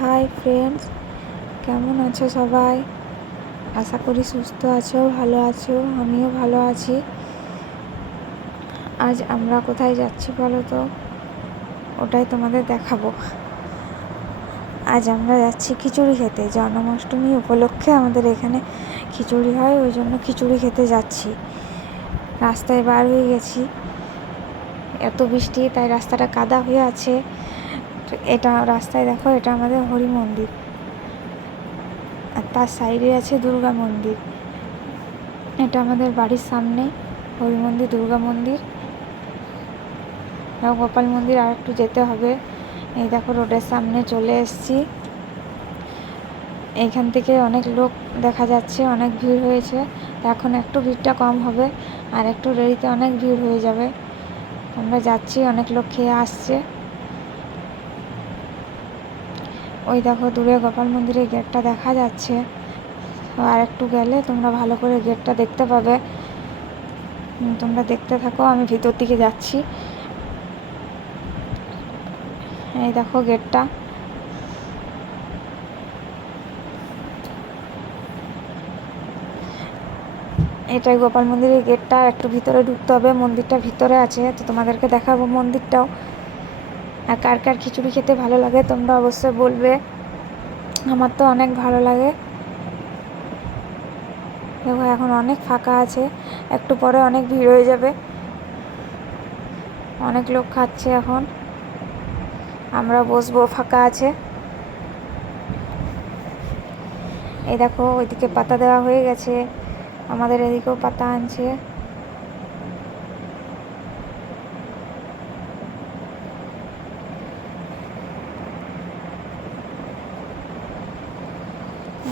Hi friends কেমন আছো সবাই? আশা করি সুস্থ আছো, ভালো আছো, আমিও ভালো আছি। আজ আমরা কোথায় যাচ্ছি বলো তো? ওটাই তোমাদের দেখাবো। আজ আমরা যাচ্ছি খিচুড়ি খেতে। জন্মাষ্টমী উপলক্ষে আমাদের এখানে খিচুড়ি হয়, ওই জন্য খিচুড়ি খেতে যাচ্ছি। রাস্তায় বার হয়ে গেছি। এত বৃষ্টি, তাই রাস্তাটা কাদা হয়ে আছে। এটা রাস্তায় দেখো, এটা আমাদের হরি মন্দির। আর তার সাইডে আছে দুর্গা মন্দির। এটা আমাদের বাড়ির সামনে, হরি মন্দির, দুর্গা মন্দির। এবং গোপাল মন্দির আর একটু যেতে হবে। এই দেখো, রোডের সামনে চলে এসছি। এইখান থেকে অনেক লোক দেখা যাচ্ছে, অনেক ভিড় হয়েছে। এখন একটু ভিড়টা কম হবে, আর একটু দেরিতে অনেক ভিড় হয়ে যাবে। আমরা যাচ্ছি, অনেক লোক খেয়ে আসছে। ওই দেখো দূরে গোপাল মন্দিরের গেটটা দেখা যাচ্ছে। আর একটু গেলে তোমরা ভালো করে গেটটা দেখতে পাবে। তোমরা দেখতে থাকো, আমি ভিতর দিকে যাচ্ছি। এই দেখো গেটটা। এটাই গোপাল মন্দিরের গেটটা, একটু ভিতরে ঢুকতে হবে, মন্দিরটা ভিতরে আছে, তো তোমাদেরকে দেখাবো মন্দিরটাও। কার কার খিচুড়ি খেতে ভালো লাগে তোমরা অবশ্যই বলবে। আমার তো অনেক ভালো লাগে। দেখো, এখন অনেক ফাঁকা আছে। একটু পরে অনেক ভিড় হয়ে যাবে। অনেক লোক খাচ্ছে এখন। আমরা বসবো, ফাঁকা আছে। এই দেখো, ওইদিকে পাতা দেওয়া হয়ে গেছে। আমাদের এদিকেও পাতা আনছে।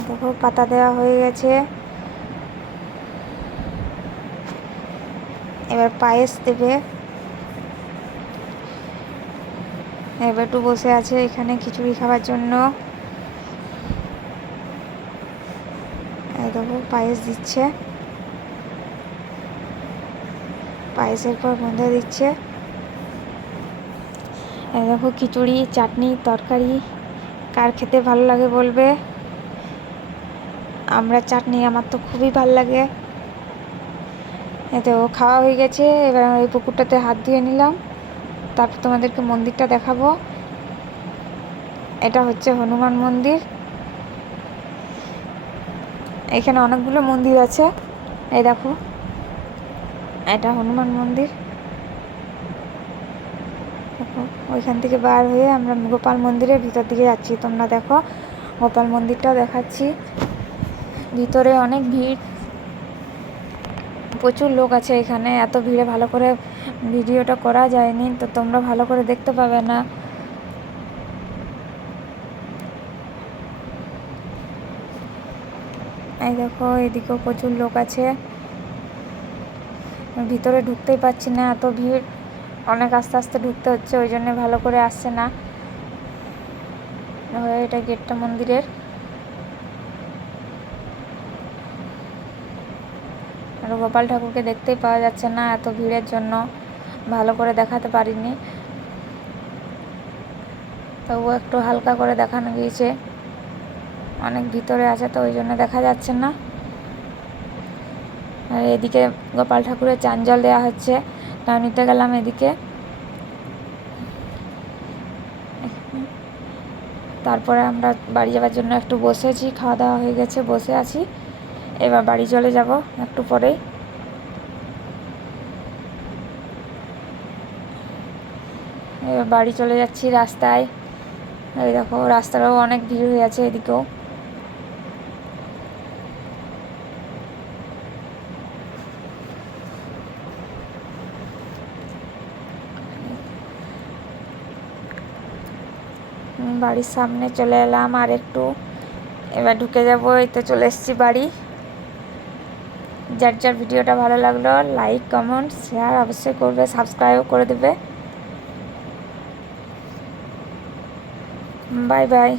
দেখো, পাতা দেওয়া হয়ে গেছে। এবার পায়েস দেবে। এবার একটু বসে আছে এখানে খিচুড়ি খাওয়ার জন্য। দেখো, পায়েস দিচ্ছে। পায়েসের পর বন্ধ দিচ্ছে। দেখো, খিচুড়ি, চাটনি, তরকারি। কার খেতে ভালো লাগে বলবে? আমরা চাটনি আমার তো খুবই ভালো লাগে। এতে ও খাওয়া হয়ে গেছে, এবার ওই পুকুরটাতে হাত ধুয়ে নিলাম। তারপর তোমাদেরকে মন্দিরটা দেখাবো। এটা হচ্ছে হনুমান মন্দির। এখানে অনেকগুলো মন্দির আছে। এই দেখো, এটা হনুমান মন্দির। ওইখান থেকে বার হয়ে আমরা গোপাল মন্দিরের ভিতর দিকে যাচ্ছি। তোমরা দেখো, গোপাল মন্দিরটাও দেখাচ্ছি। ভিতরে অনেক ভিড়। প্রচুর লোক আছে এখানে, এত ভিড়ে ভালো করে ভিডিওটা করা যায়নি, তো তোমরা ভালো করে দেখতে পাবে না। এই দেখো, এদিকেও প্রচুর লোক আছে। ভিতরে ঢুকতেই পারছি না, এত ভিড়। অনেক আস্তে আস্তে ঢুকতে হচ্ছে, ওই জন্য ভালো করে আসছে না। এটা গেটটা মন্দিরের। আর গোপাল ঠাকুরকে দেখতেই পাওয়া যাচ্ছে না, এত ভিড়ের জন্য। ভালো করে দেখাতে পারিনি। তবুও একটু হালকা করে দেখানো গিয়েছে। অনেক ভিতরে আছে তো, ওই জন্য দেখা যাচ্ছে না। আর এদিকে গোপাল ঠাকুরের চান জল দেওয়া হচ্ছে। তা নিতে গেলাম এদিকে। তারপরে আমরা বাড়ি যাওয়ার জন্য একটু বসেছি, খাওয়া দাওয়া হয়ে গেছে, বসে আছি। এবার বাড়ি চলে যাব একটু পরেই এবার বাড়ি চলে যাচ্ছি রাস্তায়। এই দেখো, রাস্তাটাও অনেক ভিড় হয়ে আছে এদিকেও। বাড়ির সামনে চলে এলাম আর একটু এবার ঢুকে যাব, এই তো চলে এসেছি বাড়ি। যার যার ভিডিওটা ভালো লাগল লাইক কমেন্ট শেয়ার অবশ্যই করবে সাবস্ক্রাইব করে দেবে। Bye bye